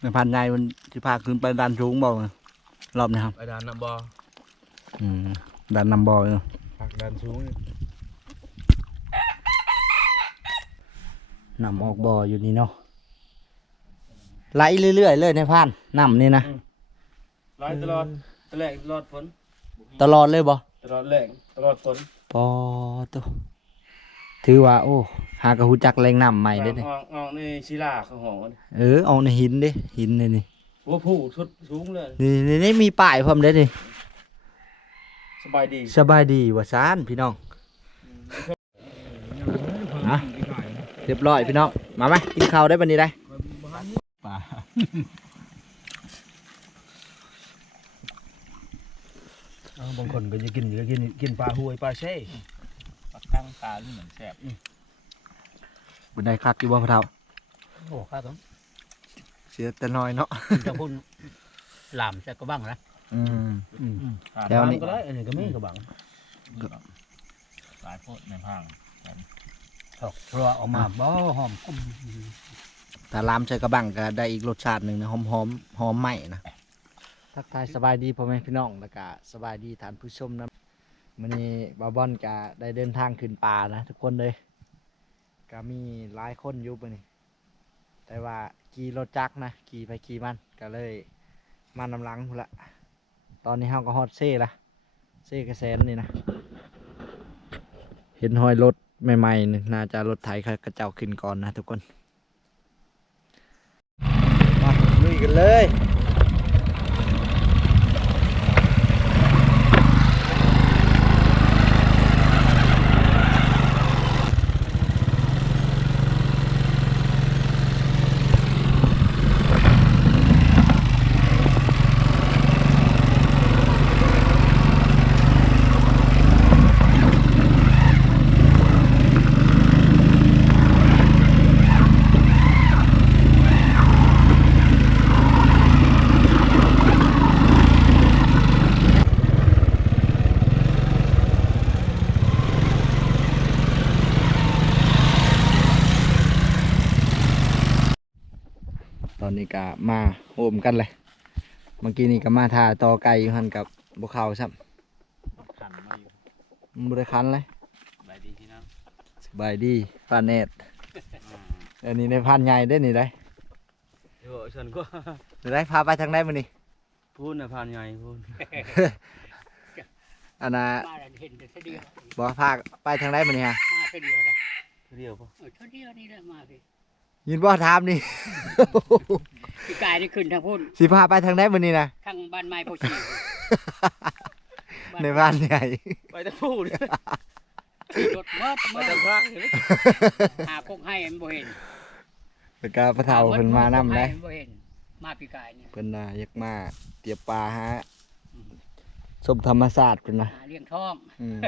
ในพันใหญ่มันสิพาขึ้นไปดันสูงบ่รอบนี้ครับไปดานน้ำบ่ออืมดันนำบ่ออยู่ผักดานสูงนำออกบ่ออยู่นี่เนาะไหลเรื่อยๆเลยในพันน้ำนี่นะไล่ตลอดตลอดตลอดฝนตลอดเลยบ่ตลอดแรงตลอดฝนปอตัว ถือว่า โอ้ หากระหูจักแรงน้ำใหม่เด้อนี่ออกออกในศิลาเขาหองเออเอาในหินเด้หินนี่นี่หัวผู้ชุดสูงเลยนี่นี่นี่มีป้ายพร้อมเด้อนี่สบายดีสบายดีว่าซานพี่น้องฮะเรียบร้อยพี่น้องมาไหมกินข้าวได้บันนี้ได้ป่าบางคนก็จะกินก็กินกินปลาหวยปลาเช่ปัก ตั้งตาเหมือนแสบบันไดคักอยู่บ่พะเท่าโอ้ข้าต้องเสียแต่น้อยเนาะจะพูดหลามจะก็บ้างนะอืมแถแถวนี้ก็ได้อันนี้ก็มีกระบังหลายโพดในพังถอกเพราะว่าเออกมาบ่หอมแต่ลามใส่กระบังก็ได้อีกรสชาติหนึ่งนะหอมหอมหอมใหม่นะ ทักทายสบายดีพ่อแม่พี่น้องแล้วก็สบายดีท่านผู้ชมนะ วันนี้บาบอนก็ได้เดินทางขึ้นป่านะทุกคนเลยก็มีหลายคนอยู่ปะนี่แต่ว่าขี่รถจักรนะขี่ไปขี่มันก็เลยมานำหลังพู้นละตอนนี้เฮาก็ฮอดเซ่ละเซ่กระแสนนี่นะเห็นหอยรถใหม่ๆนี่น่าจะรถไถเขากระเจ้าขึ้นก่อนนะทุกคนมาลุยกันเลย ก็มาโหมกันเลยเมื่อกี้นี่ก็มาทาตอไก่อยู่หันกับบวเขาซ้ขันมาอยู่ำบริคันเลยหลายดีที่นั่นสบายดีฟาเนตอันนี้ในพันใหญ่ได้อนี่ได้เดี๋ยวฉันก็เดี๋ยวได้พาไปทางได้มานี่พูดนะพานใหญ่พูดอันน่ะมาเห็นแต่เดียวบอกพาไปทางได้มานี่ฮะมาเดียวนะเดียวปะเออเดียวนี่แหละมาพี่ ยินบ่ถามนี่ พี่กายนี่ขึ้นทางพุ่นสิพาไปทางได้มานี่นะ ทางบ้านไม้โพชีในบ้านใหญ่ ไปแต่พูดขี่รถเมื่อไปเมื่อแต่ข้างเห็นไหมหาคกให้มันบ่เห็นแล้วก็พระเฒ่าเพิ่นมานำได้หคกให้มันบ่เห็นมาพี่กายเนี่ยเพิ่นน่ะอยากมาเตียบปลาฮะสมธรรมศาสตร์เพิ่นนะหาเลี้ยงท้องอืม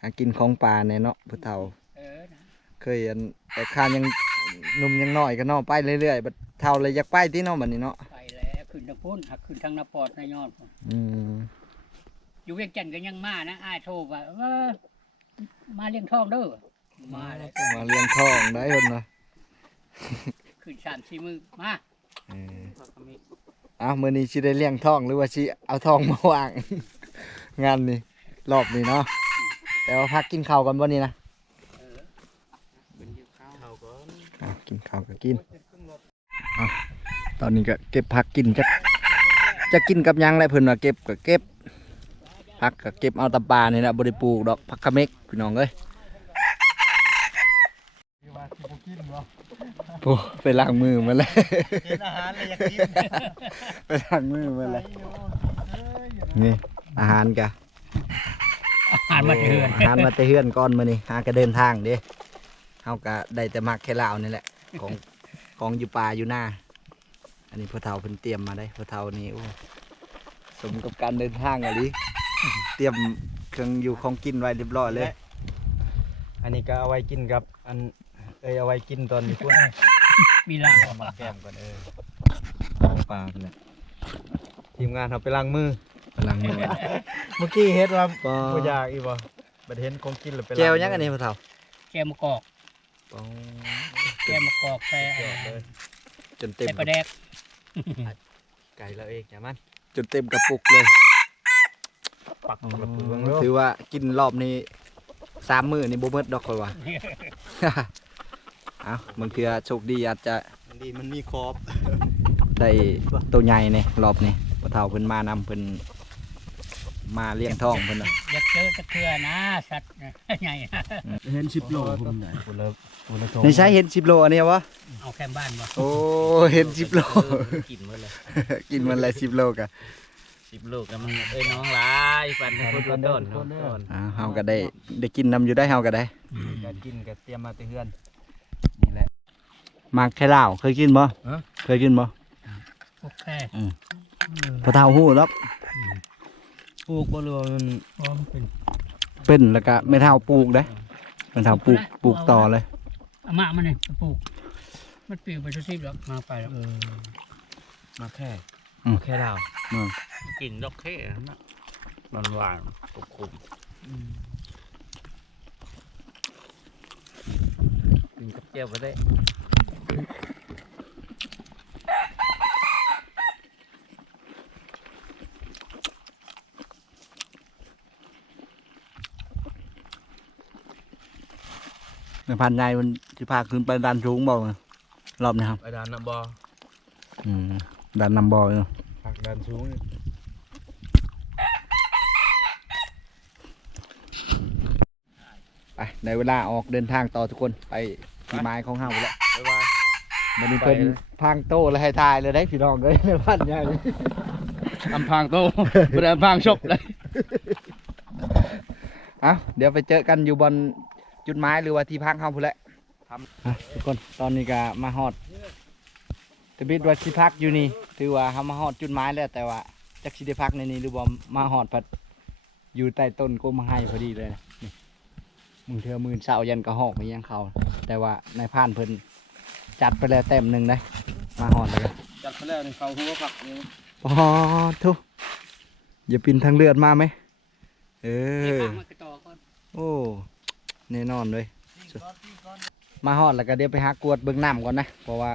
หากินของปลาในเนาะพระเฒ่า เออนะเคยอันแต่ข้ายัง หนุ่มยังน้อยก็เนาะไปเรื่อยๆบัดเฒ่าเลยอยากไปที่เนาะบัดนี้เนาะไปแล้วขึ้นทางพุ่นหักขึ้นทางนาปอดนายยอดพุ่นอืมอยู่เวียงจันทน์ก็ยังมานะอ้ายโทรว่าเออมาเลี้ยงท้องเด้อมาแล้วมาเลี้ยงทองได้เพิ่นนะขึ้นสามสี่มือมาเอออ้าวมื้อนี้สิได้เลี้ยงทองหรือว่าสิเอาทองมาวาง งานนี้รอบนี้เนาะแต่ว่าพักกินข้าวกันบ่นี่นะเขาก็ อะกินข้าวก็กินอะตอนนี้ก็เก็บผักกินจะจะกินกับหยังแหละเพิ่นว่าเก็บก็เก็บผักก็เก็บเอาตะปานี่แหละบ่ได้ปลูกดอกผักกะเม็กพี่น้องเอ้ยโอ้ไปล้างมือมาเลยเห็นอาหารเลยอยากกินไปล้างมือมาเลยนี่อาหารกะอ่านมาเถื่อนอาหารมาแต่เฮือนก่อนมื้อนี้หากะเดินทางเด้ เฮาก็ได้แต่มักแค่ลาวนี่แหละ ของของอยู่ป่าอยู่หน้า อันนี้พ่อเฒ่าเพิ่นเตรียมมาได้พ่อเฒ่านี่โอ้สมกับการเดินทางอะลิเตรียมเครื่องอยู่ของกินไว้เรียบร้อยเลย อันนี้ก็เอาไว้กินกับ อันเอ้ยเอาไว้กินตอนนี้พูดมีหลังมาแก้มก่อนเออปลาไปเลยทีมงานเขาไปล้างมือพลังมือเมื่อกี้เฮ็ดว่าปอบ่อยากอีบ่บัดเห็นของกินแล้วไปล้างแก้วยังอันนี้พ่อเฒ่าแกมะกอกปอ แกมะกอกใส่แก้วเลยจนเต็มใส่ปลาแดกไก่เราเองอย่ามันจนเต็มกระปุกเลยปักกระปุกเบิ่งถือว่ากินรอบนี้สามมื้อนี่บ่เบิดดอกค่อยว่าเอ้าบางเทื่อโชคดีอาจจะมันดีมันมีครอบได้ตัวใหญ่เนี่ยรอบนี้บ่เฒ่าเพิ่นมานำเพิ่น มาเลี้ยงท้องเพิ่นน่ะอยากเจอตะเทือนะสัตว์นะใหญ่นะเห็น10โลผมได้คนละคนละในใช้เห็น10โลอันนี้วะเอาแคมบ้านบ่โอ้เห็น10โลกินหมดเลยกินมันละ10โลกะ10โลก็มันเอ้ยน้องหลายปันคนละต้นเนาะต้นอ่าเฮาก็ได้ได้กินนำอยู่ได้เฮาก็ได้การกินก็เตรียมมาแต่เฮือนนี่แหละหมากแค่ลาวเคยกินบ่ฮะเคยกินบ่โอเคพอเฒ่าฮู้แล้วป ลูกบ่รู้ว่ามันเพราะมันเป็นเป็นแล้วก็ไม่เท่าปลูกเด้ไม่เท่าปลูกปลูกต่อเลยอามามันนี่มันปลูก มันปลิวไปทุกที่แล้วมาไปแล้วเออมาแค่อืมแค่ดาวอืมกินดอกแค่นะมันหวานกรุบกรุบกินกับเจียวก็ได้ ในพันใหญ่มันสิพาขึ้นไปดันสูงบ่รอบนี้ครับไปดานน้ำบออืมดันนำบ่อยู่ผักดันสูงไปในเวลาออกเดินทางต่อทุกคนไปที่ไม้ของเฮาแล้วบ๊ายบาย มันนี้ไปเพิ่นเลย พางโตแล้วให้ทายเลยได้พี่น้องเอ้ยในพันใหญ่อำพางโตไม่ได้อำพางชบเลย เอ้าเดี๋ยวไปเจอกันอยู่บน จุดไม้หรือว่าที่พักเฮาพุ่นแหละอะทุกคนตอนนี้ก็มาฮอดตะบิดว่าสิพักอยู่นี่ถือว่าเฮามาฮอดจุดไม้แล้วแต่ว่าจักสิได้พักในนี้หรือบ่มาฮอดพัดอยู่ใต้ต้นโกมไฮพอดีเลยนะนี่มึงเทื่อมื่นเสายันกระหอกไปยังเขา แต่ว่าในพรานเพิ่นจัดไปแล้วเต็มหนึ่งเลยมาฮอดเลย จัดไปแล้วนี่เขาหัวผักนี่ปอทุอย่าปินทางเลือดมาไหม เอเดี๋ยวอข้างมันก็ต่อก่อนโอ้ แน่นอนเลยมาฮอดแล้วก็เดี๋ยวไปหากวดเบิ่งน้ำก่อนนะ เพราะว่า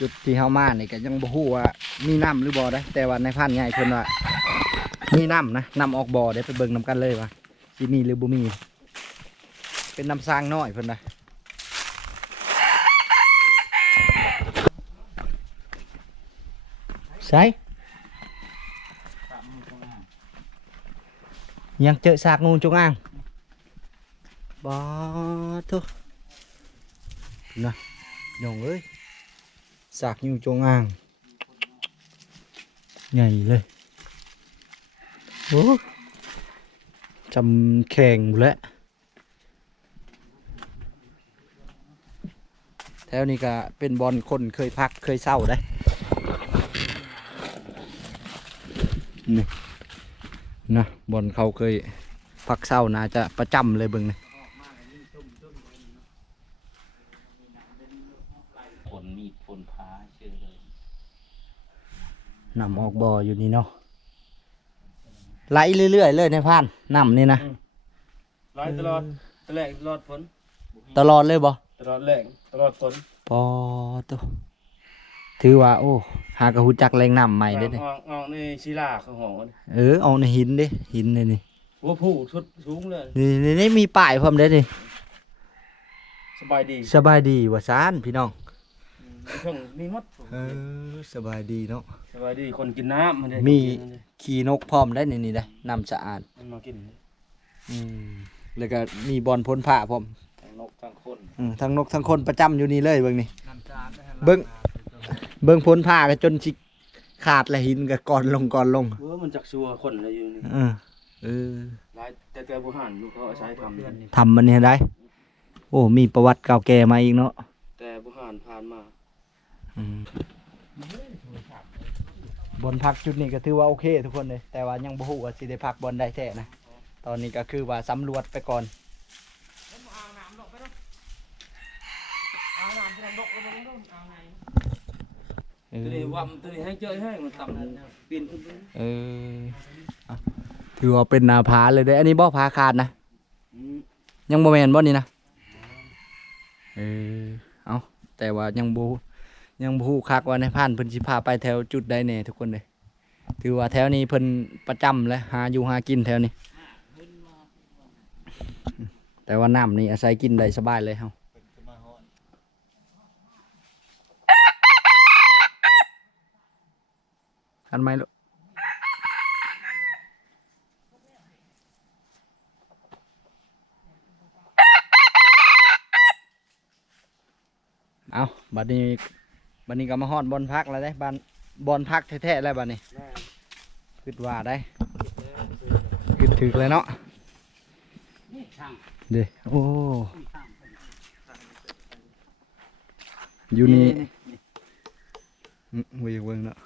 จุดที่เฮามานี่ก็ยังบ่ฮู้ว่ามีน้ำหรือบ่ได้แต่ว่าในพันใหญ่เพิ่นว่ามีน้ำนะน้ำออกบ่อเดี๋ยวไปเบิ่งนํกันเลยว่าสิมีหรือบ่มี เป็นน้ำสร้างน้อยเพิ่นนะใส่ยังเจอซากงูจงอาง บ่ทุนะน้องเอ้ยสากอยู่จงอ่างใหญ่เลยโอ้จำแข่งหมดแล้วแถวนี้ก็เป็นบอลคนเคยพักเคยเศร้าได้นี่นะบอลเขาเคยพักเศร้าน่าจะประจำเลยบิ่งนี่ ผลมีดผลพาเชื่อเลย นำออกบ่ออยู่นี่เนาะไหลเรื่อยๆเลยในพานนำนี่นะร้อยตลอดตลอดตลอดผลตลอดเลยบ่ตลอดแรงตลอดผลปอตัวถือว่า โอ้ หากระหูจักแรงน้ำใหม่ได้ออนี่อกออกในศิลาของหองเออเอาในหินเด้หินนี่นี่หัวผู้ชุดสูงเลยนี่นี่นี่มีป้ายพร้อมเด้อนี่สบายดี สบายดีว่าซานพี่น้อง เครื่องมีหมดเออสบายดีเนาะ สบายดีคนกินน้ำมันได้มีนได้ขี่นกพร้อมได้นี่นี่ได้น้ำสะอาดมันมากินอืมแล้วก็มีบอลพ้นผ้าพร้อมทั้งนกทั้งคนอืมทั้งนกทั้งคนประจำอยู่นี่เลยเบิ่งนี่เบิ่ง เบิ่งพ้นผ้าก็จนสิขาดและหินก็ก่อนลงก่อนลงเออมันจักชัวคนเลยอยู่นี่เออเออหลายแต่แต่ผู้หันลูกเขาเอาใช้ทำทำมันเนี่ยได้ โอ้มีประวัติเก่าแก่มาอีกเนาะแต่ผู้หันผ่านมา บนพักจุดนี้ก็ถือว่าโอเค ทุกคนเลย แต่ว่ายังบ่ฮู้ว่าสิได้พักบนได้แท้นะ ตอนนี้ก็คือว่าสำรวจไปก่อนเอตัวนี้อวำตัวนี้ให้เจอให้มันต่ำปีนขึ้นไปเอออะถือว่าเป็นนาผาเลยเด้ออันนี้บ่ผาขาดนะ อืมยังบ่แมนบ่นี่นะ เออ เอาแต่ว่ายังบ่ ยังบฮูคักว่าในผ่านเพิ่นสิพาไปแถวจุดใดแน่ทุกคนเลยถือว่าแถวนี้เพิ่นประจำเลยหาอยู่หากินแถวนี้ แต่ว่าน้ำนี่อาศัยกินได้สบายเลยเฮาทันไหมลูกเอาบัดนี้ บัดนี้ก็มาฮอดบอนพักแล้วได้บ้านบอนพักแท้ๆแล้วบัดนี้คิดว่าได้คิดถึกเลยเนาะนี่ทางเด้โอ้นี่ทางอยู่นี่อืมเวียเวิงเนาะ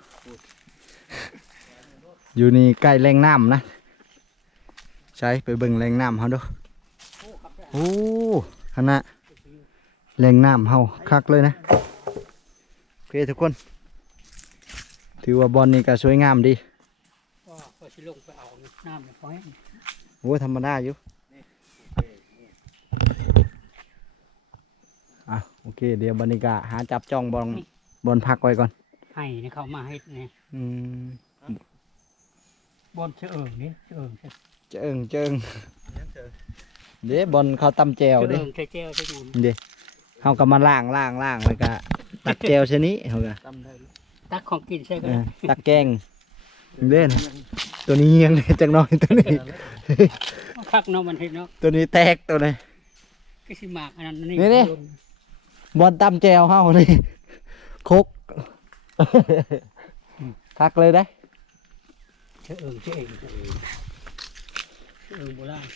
อยู่นี่ใกล้แรงน้ำนะ ใช้ไปเบิ่งแรงน้ำเขาดูโอ้ขนาดแรงน้ำเฮาคักเลยนะโอ เคทุกคน ถือว่าบอลนี่ก็สวยงามดีก็ก็สิลงไปเอาน้ำในพอยโอ้ธรรมดาอยู่อะโอเค เดี๋ยวบรรยากาศหาจับจ้องบอลบอลพักไว้ก่อน ให้นี่เขามาให้นี่อืมบนเชื่อเอิงนี่เชื่อเอิงเชื่อเจิงเจิงเด้บอลเขาตำแจวเด้เอิงเชื่อเจ้าเชื่อหยังเด้เขาก็มาล่างล่างล่างแล้วก็ ตักแจวชนิดเขาก็ตักของกินใช่ไหมเออตักแกงเด้นะตัวนี้เงียงเลยจังน้อยตัวนี้คักเนาะมันเห็นเนาะตัวนี้แตกตัวนี้ก็สิหมากอันนั้นนี่นี่นี่บอลตำแจวเฮานี่คกคักเลยได้เชื่อเอิงเชื่อเองเชื่อเองเชื่อเอิงโบราณ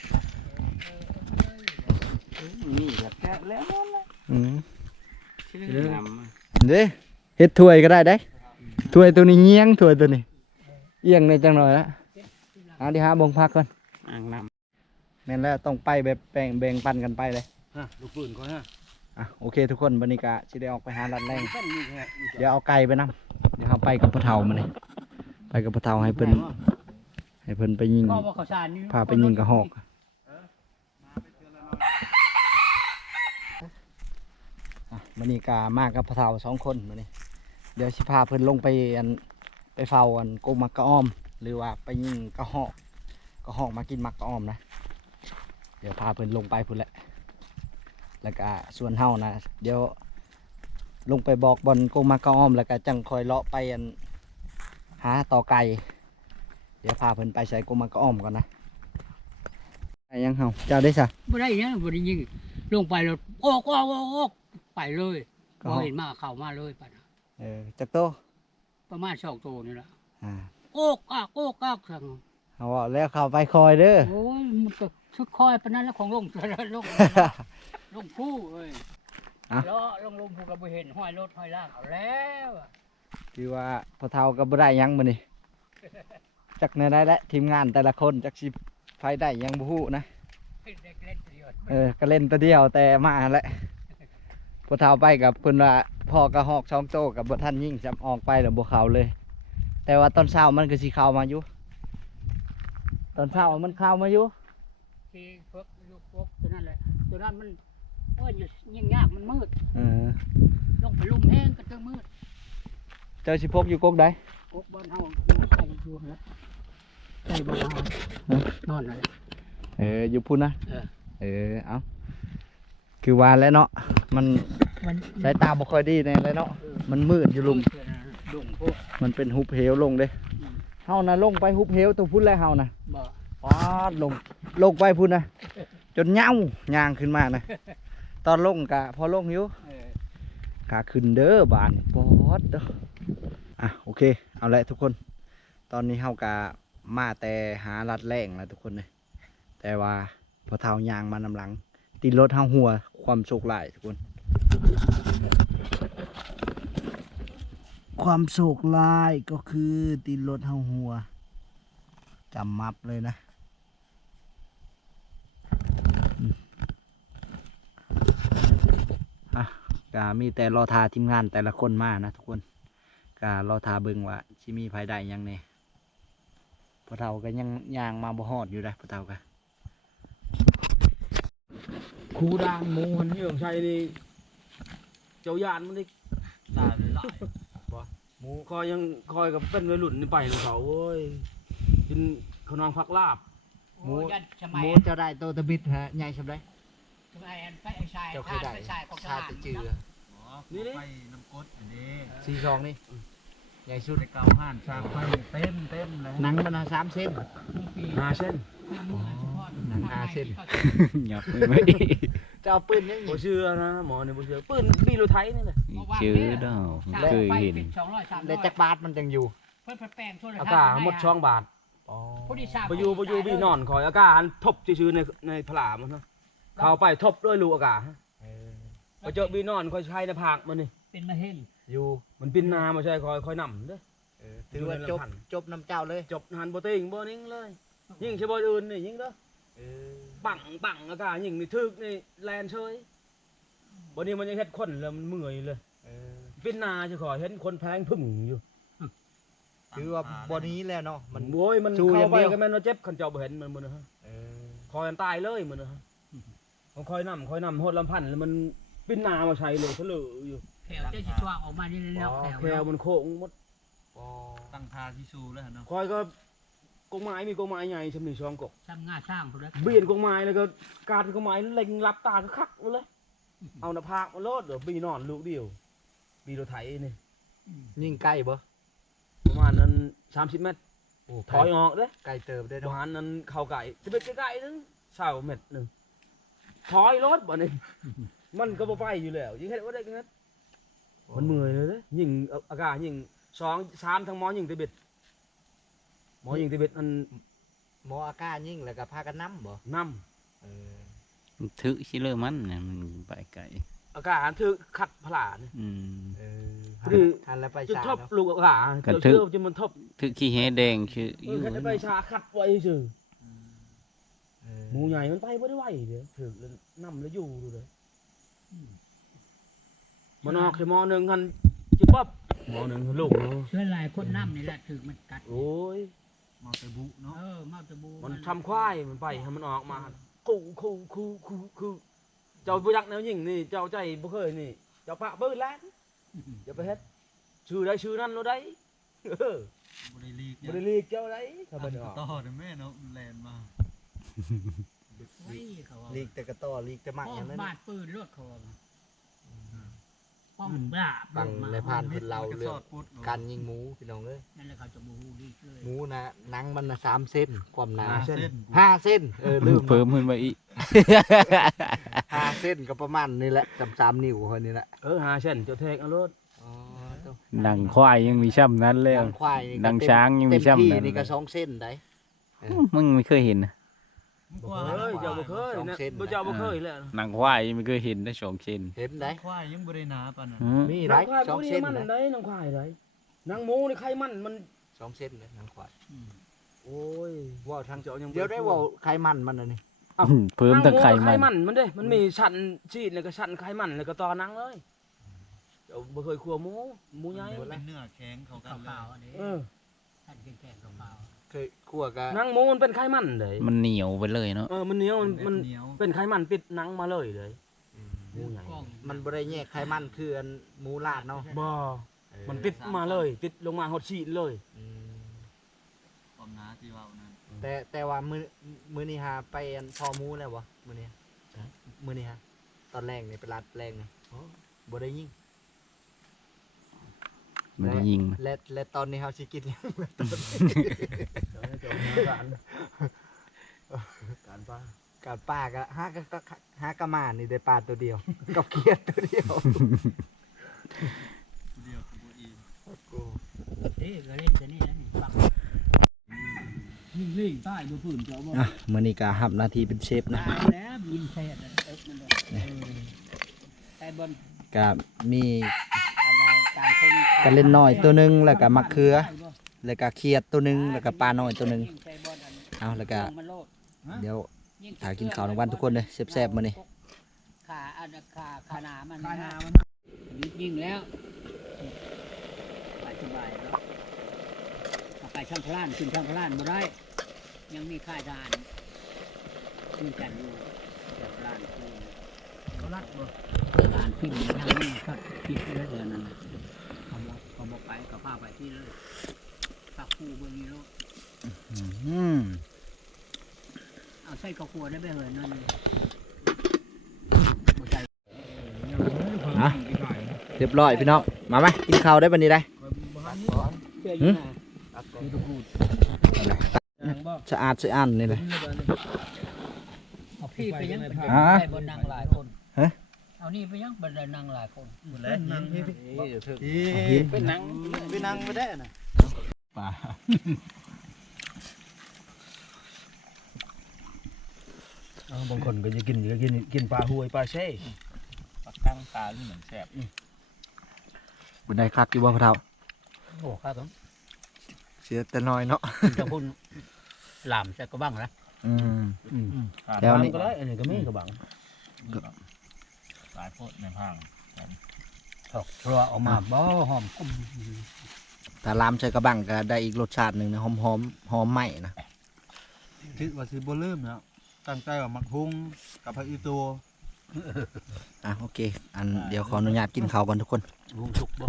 นี่แบบแกะแล้วนั่นแหละอืมชื่องาม เด้เฮ็ดถ้วยก็ได้ได้ถ้วยตัวนี้เงียงถ้วยตัวนี้เอียงในอยจังหน่อยละเอาดิฮะบงพักก่อนอ่างน้แม่นแล้วต้องไปแบบแบ่งแบ่งปันกันไปเลยำฮะลูกปืนก่อนฮะอะโอเคทุกคนบรรยากาศสิได้ออกไปหาลัดแรงปั้นนี่ฮะเดี๋ยวเอาไก่ไปนํเดี๋ยวเขาไปกับพ่อเฒ่ามาเลยไปกับพ่อเฒ่าให้เพิ่นให้เพิ่นไปยิงก็ว่าเขาสารนี่พาไปยิงกระหอกอะ มันนี่กามากกับพ่อเฒ่าสองคนมานี่เดี๋ยวสิพาเพิ่นลงไปอันไปเฝ้าอันโกมักกะอ้อม หรือว่าไปยิงกระหอกกระหอกมากินมักกะอ้อมนะเดี๋ยวพาเพิ่นลงไปพุ่นแหละแล้วก็ส่วนเฮานะเดี๋ยวลงไปบอกบอลโกมักกะอ้อม แล้วก็จังคอยเลาะไปอันหาต่อไก่เดี๋ยวพาเพิ่นไปใส่โกมักกะอ้อมก่อนนะไอ้ยังเฮาเจ้าได้ซะบ่ได้ยังบ่ได้ยิงลงไปแล้วโอ้กโอ้กออก ไปเลยก็ บ่เห็นมาเข้ามาเลยปัดน่ะเออจักโตประมาณสองตัวนี่แหละอ่าโอ้กอะโอ้กอะสั่งเอาว่าแล้วเข้าไปคอยเด้อ โอ้ยมันก็ชุดคอยปานนั้นแล้วของลงตัวแล้วลงลงผู้เอ้ยอะแล้วลงลงผู้ก็บ่เห็นห้อยรถห้อยล่างเอาแล้วอะคือว่าพอเท่ากับบ่ได้หยังมื้อนี้จักแนวได้และทีมงานแต่ละคนจักสิไฟได้หยังบ่ฮู้นะ เด็กเล่นประโยชน์เออก็เล่นตัวเดียวแต่มาแหละ พอเท่าไปกับเพิ่นว่าพ่อกระหอกช่องโตกับบ่ทันยิ่งจำออกไปแล้วบ่เข้าเลย แต่ว่าตอนเช้ามันก็สิเข้ามาอยู่ตอนเช้ามันเข้ามาอยู่ที่พวกลูกพวกตัวนั้นแหละตัวนั้นมันโอ้ยยิ่งยากมันมืดเออลงไปลุ่มแห้งก็จะมืดเจ้าสิพกอยู่กกใดกบบ้านเฮาอยู่ใส่อยู่แล้วใส่บ้านเฮาฮะนอนนั่นแหละเอออยู่พุ่นนะเออเออเอาคือว่าแล้วเนาะ มันมันสายตาบ่ค่อยดีแน่เลยเนาะมันมืดอยู่ลุมลุมพวกมันเป็นหุบเหวลงเด้อืมเฮานะลงไปหุบเหวตัวพุ่นแล้วเฮานะบ่ปาดลงลงไปพุ่นนะจนเหย้าย่างขึ้นมานะตอนลงกะพอลงอยู่เออขาขึ้นเด้อบานปอดเด้ออะโอเค เอาละทุกคน ตอนนี้เฮากะมาแต่หาลัดแรงแล้วทุกคนเลยแต่ว่าพอเท้ายางมานำหลัง ติดรถเฮาหัว ความโชคร้ายทุกคน ความโศกลายก็คือตีนรถเฮาหัวจำมับเลยนะอะก็มีแต่รอทาทีมงานแต่ละคนมานะทุกคนก็รอทาเบิงว่าชิมีภายได้หยังแน่พอเท่าก็ยังยางมาบ่ฮอดอยู่ได้พอเท่าก็ คูดางหมูหันเหยื่องใช่ดิเจ้ายานมันดิตายหมูคอยยังคอยกับเป็นวัยรุ่นนี่ไปของเขาโว้ยกินขนองพักลาบหมูยันสหมัยมูเจะได้โตตะบิดฮะใหญ่สำได้สมัยอันไปไอ้ชายเจ้าเคทายนได้ไปชายของทชาหารติจือนี่ไปน้ำกดอันนี้สีซองนี่ใหญ่สุดไปเกาห้านสร้างไฟเต็มเต็มเลยหนังมันสามเส้นหาเส้น หนังห้าเส้นหยับไม่ไหมจะเอาปืนยังบ่เชื่อนะหมอนี่บ่เชื่อปืนบีโรไทยนี่แหละชื่อดาวเคยเห็นสองร้อยสามร้ได้อยจักบาทมันจังอยู่เพิ่นแปลงโทรทัศน์อากาศหมดช่องบาทผู้ที่ทราบไปอยู่ไปอยู่บีนอนคอยอากาศทบชื่อๆในในผลามันนะเข้าไปทบด้วยรูอากาศฮะไปเจอบีนอนคอยใช้ในภาคมันนี่เป็นมะเร็งอยู่มันปินนามาใช่คอยคอยนำเด้อถือว่าจบจบน้ำเจ้าเลย จบหันบ่ติงบ่นิ่งเลย ยิ่งใช่บ่อื่นนี่ยิ่งเด้อปังปังอากาศยิ่งนี่ทึกนี่แลนเฉยบ่นี้มันยังเฮ็ดคนแล้วมันเมื่อยเลยปินนาจะขอเห็นคนแพงพึ่งอยู่ถือว่าบอนี้แล้วเนาะมัมันนโวยมันสู้อย่าเข้างไปเดียวก็แม่นว่าเจ็บคันเจ้าบ่เห็นมันมื้อนะฮะคอยอันตายเลยมื้อนะฮะมันคอยนำคอยนำโหดลำพันธ์แล้วมันปินนามาใช้เลยเฉลออยู่แถวเจ้าสิช่วงออกมานี่แล้วแถวแควมันโค้งหมดตั้งทาที่สูแล้วเนาะคอยก็ กงไม้มีกงไม้ใหญ่ชำนี่ช่องกกทำงานสร้างพุ่นแล้วเบียนกงไม้แล้วก็การกงไม้เล็งรับตาก็คักมาเลยเอาหน้าผากมาโลดเดี๋ยวบีนอนลูกเดียวบีรถไถนี่ยิ่งใกล้บ่ประมาณนั้นสามสิบเมตรโอ้ถอยออกเด้ไกลเติบได้ปเนาะระมาณนั้นเข้าไก่จะเป็นไก่นึงเสาเม็ดหนึ่งถอยรถบ่นี่มันก็บ่ไปอยู่แล้วยิ่งเฮ็ดว่าได้กันมันเมื่อยเลยเด้ยิงเอาอากาศยิงสองสามทั้งหมอยิงตะเบ็ด หมอยิงตะเบ็ดมันหมออาการยิ่งแล้วก็พากันน้ำบ่นเออทึกชิเลอร์มันเนี่ยมันไปไกลำอากาศถือขัดผลาญ อืม เออคือ หันแล้วไปจุดชาทบเนาะลูกอากาศกระเดี๋ยวทึกเชื่อจะมันทบทึกขี้แหแดงชื่อเอออยู่แค่ไปชาขัดไว้ซื่อเออหมูใหญ่มันไปบ่ได้ไหวเดี๋ยวถือแล้วนำแล้วอยู่ดูเลยมันออกแค่หมอหนึ่งหันจิบปั๊บหมอหนึ่งลูกเนาะเชื้อลายคนน้ำนี่แหละถึงมันกัดโอ้ย มาไปบุเนาะเออมาตะบูมันทำควายมันไปให้มันออกมาคู่คู่คู่คู่คู่เจ้าบ่ยักแนวยิงนี่ เจ้าใจบ่เคยนี่ เจ้าปะเบิ้ลแล้วอย่าไปเฮ็ดชื่อใดชื่อนั้นเราได้เออบริลีกบ่ได้เรียกเจ้าได้ถ้าบ่ได้ออก ต่อเด้อแม่เนาะแลนมาเฮ้ยเขาว่าลีกแต่กระต่อลีกแต่หมักป้ออย่างงนั้น บาดปืนรถเขาว่า ป้องบ้าบังในพานเพิ่นเล่าเรื่องปุ๊ดการยิงหมูพี่น้องเอ้ยนั่นแหละเขาจะบูดีเลยหมูนะหนังมันนะสามเส้นความหนาห้าเส้นห้าเส้นเออลืมเพิ่มขึ้นมาอีกห้าเส้นก็ประมาณนี่แหละจำสามนิ้วคนนี้แหละเออหาเส้นเจ้าเทกเอารถอ๋อต้องหนังควายยังมีช่ำนั้นแล้วดังควายนี่ก็ดังเต็มช้างยังมีเต็มช่ำที่นั้นนี่ก็สองเส้นได้มึงไม่เคยเห็นนะ บ่เคยเจ้าบ่เคยนะบ่เจ้าบ่เคยแล้วหนังควายไม่เคยเห็นได้สองเส้นเห็นได้ควายยังบริณาปานนั้นอืมมีนไรางควายสองพวกนี้เส้นมันนะได้นางควายได้นางหมูนี่ไข่มันมันสองเส้นเลยหนังควายโอ้ยว่าทางเจ้ายังบ่เดี๋ยวได้เว่าไขมันมันอันนี้เพิ่มทั้งไข่นางหมันมันมันเด้มันมีชั้นชีดแล้วก็ชั้นไข่มันแล้วก็ตอนังเลยเจ้าบ่เคยครัวหมูหมูใหญ่เป็นเนื้อแข็งเขากันขาวเลยๆอันนี้เออท่านแก่ๆขาว เคยคั่วกับนางหมูมันเป็นไข่มันเลยมันเหนียวไปเลยเนาะเออมันเหนียวมันมันเหนียวเป็นไข่มันปิดหนังมาเลยเลยหมูใหญ่กล้องมันบริแยกไขมันคืออันหมูลาดเนาะบ่มันติดมาเลย ติดลงมาหดชีดเลยอืมความหนาที่ว่านั้นแต่แต่ว่ามือมือนี้ฮะไปอันพอหมูแล้ววะมือนี้มือนี้ฮะตอนแรกนี่ไปรัดแรงนี่บ่ได้ยิง มันได้ยิงและและตอนนี้เฮาสิกินหยังเดี๋ยวให้เจ้าหาการการป้ากับป้าก็หากะก็หากะมานี่ได้ปลาตัวเดียว กับเขียดตัวเดียวเดียวกับอีเอ๊ะก็เล่นแต่นี่นะนี่ฟังยิงเล่งใต้ดูผื่นเจ้าบ่อะมื้อนี้ก็รับหน้าที่เป็นเชฟนะ ตายแล้วยิงแทนเอ๊ะมันเลยไอ้บนก็มี อะไรต่างคน กระเล่นน้อยตัวหนึงแล้วก็มะเขือ แล้วก็เขียดตัวหนึงแล้วก็ปลาน้อยตัวหนึงยิใส่บอลอันเอาแล้วก็ลงมาโลดเดี๋ยวยิงถ่ายกินข้าวทั้งวันทุกคนเลยแซ่บๆมื้อนี้ขาอันขาขาหนามันขาหนามันยิงแล้วไปสบายแล้วเอาไปช่างพลานขึ้นช่างพลานบ่ได้ ยังมีค่ายทหารขึ้นกันอยู่ช่างพลานคือเขาลัดบ่ทหารพิมพ์ทางนี้ก็ผิดแล้วเดี๋ยวนั้นน่ะเขาบอกไปกับพาไปที่เลยตักคู่เบอร์นี้แล้วอืมเอาใส่กระครัวได้ไหมเหรอนั่นเลยบ่ใส่อะเรียบร้อยพี่น้อง มาไหมกินข้าวได้บันนี้ได้เชื่ออยู่นะสะอาดสะอ้านนี่เลย เอาพี่ไปยังเป็นอ่าได้บนนั่งหลายคนฮะเอา นี่ไปยังบนได้นั่งหลายคนนั่งพี่เป็นนังไปนั่งไม่ได้นะบางคนก็จะกินก็กินกินปลาหวยปลาเช่ปักตั้งตาเหมือนแซ่บบันไดคักอยู่บ่พะเท่าโอ้ครับผมเสียแต่น้อยเนาะจะพุ่นหลามใส่กระบังนะอืมแล้แล้ววนี่นี่ก็ได้อันนี้ก็มีกระบัง หลายโพดในพังถอกรัวออกมาบ่หอมกุ้มถ้าลามใส่กระบังก็ได้อีกรสชาติหนึ่งนะหอมหอมๆหอมไหม้นะคิดว่าสิบ่ลืมแล้วตั้งใจว่ามักพุงกับผักอีตัวอะโอเค อันเดี๋ยวขออนุญาตกินข้าวก่อนทุกคนลุงสุกบ่